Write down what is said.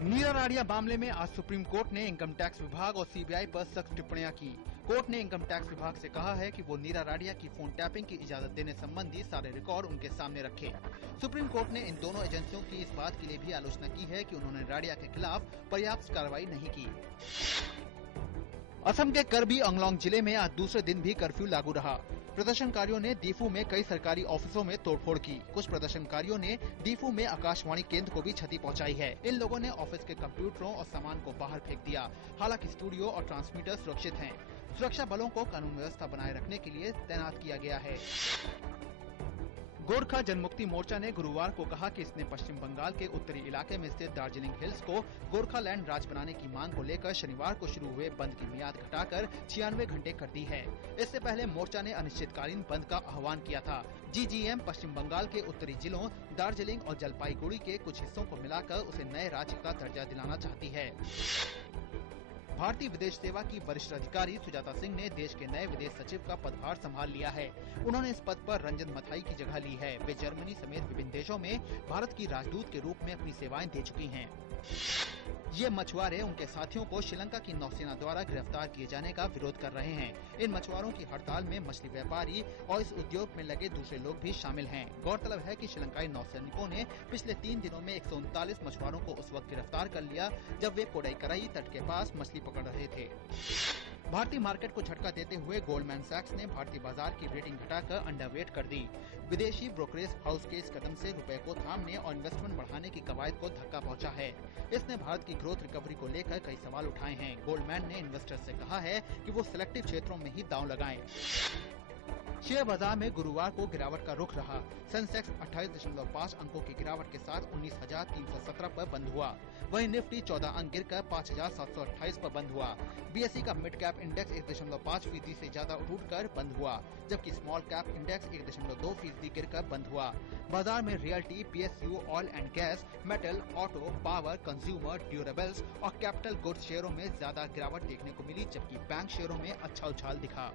नीरा राडिया मामले में आज सुप्रीम कोर्ट ने इनकम टैक्स विभाग और सीबीआई पर सख्त टिप्पणियां की। कोर्ट ने इनकम टैक्स विभाग से कहा है कि वो नीरा राडिया की फोन टैपिंग की इजाजत देने संबंधी सारे रिकॉर्ड उनके सामने रखे। सुप्रीम कोर्ट ने इन दोनों एजेंसियों की इस बात के लिए भी आलोचना की है कि उन्होंने राडिया के खिलाफ पर्याप्त कार्रवाई नहीं की। असम के करबी अंगलोंग जिले में आज दूसरे दिन भी कर्फ्यू लागू रहा। प्रदर्शनकारियों ने दीफू में कई सरकारी ऑफिसों में तोड़फोड़ की। कुछ प्रदर्शनकारियों ने दीफू में आकाशवाणी केंद्र को भी क्षति पहुंचाई है। इन लोगों ने ऑफिस के कंप्यूटरों और सामान को बाहर फेंक दिया। हालांकि स्टूडियो और ट्रांसमीटर सुरक्षित हैं। सुरक्षा बलों को कानून व्यवस्था बनाए रखने के लिए तैनात किया गया है। गोरखा जनमुक्ति मोर्चा ने गुरुवार को कहा कि इसने पश्चिम बंगाल के उत्तरी इलाके में स्थित दार्जिलिंग हिल्स को गोरखालैंड राज्य बनाने की मांग को लेकर शनिवार को शुरू हुए बंद की मियाद घटाकर 96 घंटे कर दी है। इससे पहले मोर्चा ने अनिश्चितकालीन बंद का आह्वान किया था। जीजीएम पश्चिम बंगाल के उत्तरी जिलों दार्जिलिंग और जलपाईगुड़ी के कुछ हिस्सों को मिलाकर उसे नए राज्य का दर्जा दिलाना चाहती है। भारतीय विदेश सेवा की वरिष्ठ अधिकारी सुजाता सिंह ने देश के नए विदेश सचिव का पदभार संभाल लिया है। उन्होंने इस पद पर रंजन मथाई की जगह ली है। वे जर्मनी समेत विभिन्न देशों में भारत की राजदूत के रूप में अपनी सेवाएं दे चुकी हैं। ये मछुआरे उनके साथियों को श्रीलंका की नौसेना द्वारा गिरफ्तार किए जाने का विरोध कर रहे हैं। इन मछुआरों की हड़ताल में मछली व्यापारी और इस उद्योग में लगे दूसरे लोग भी शामिल हैं। गौरतलब है कि श्रीलंकाई नौसैनिकों ने पिछले 3 दिनों में 139 मछुआरों को उस वक्त गिरफ्तार कर लिया जब वे कोडाईकराई तट के पास मछली पकड़ रहे थे। भारतीय मार्केट को झटका देते हुए गोल्डमैन सैक्स ने भारतीय बाजार की रेटिंग घटाकर अंडरवेट कर दी। विदेशी ब्रोकरेज हाउस के इस कदम से रुपए को थामने और इन्वेस्टमेंट बढ़ाने की कवायद को धक्का पहुंचा है। इसने भारत की ग्रोथ रिकवरी को लेकर कई सवाल उठाए हैं। गोल्डमैन ने इन्वेस्टर्स से कहा है कि वो सिलेक्टिव क्षेत्रों में ही दांव लगाएं। शेयर बाजार में गुरुवार को गिरावट का रुख रहा। सेंसेक्स 28.5 अंकों की गिरावट के साथ 19,317 पर बंद हुआ। वहीं निफ्टी 14 अंक गिरकर 5,728 पर बंद हुआ। बीएसई का मिड कैप इंडेक्स 1.5% से ज्यादा टूटकर बंद हुआ, जबकि स्मॉल कैप इंडेक्स 1.2% गिरकर बंद हुआ। बाजार में realty, PSU, oil and gas, metal, auto, power, consumer, durables और कैपिटल गुड्स शेयरों में ज्यादा गिरावट देखने को मिली, जबकि बैंक शेयरों में अच्छा उछाल दिखा।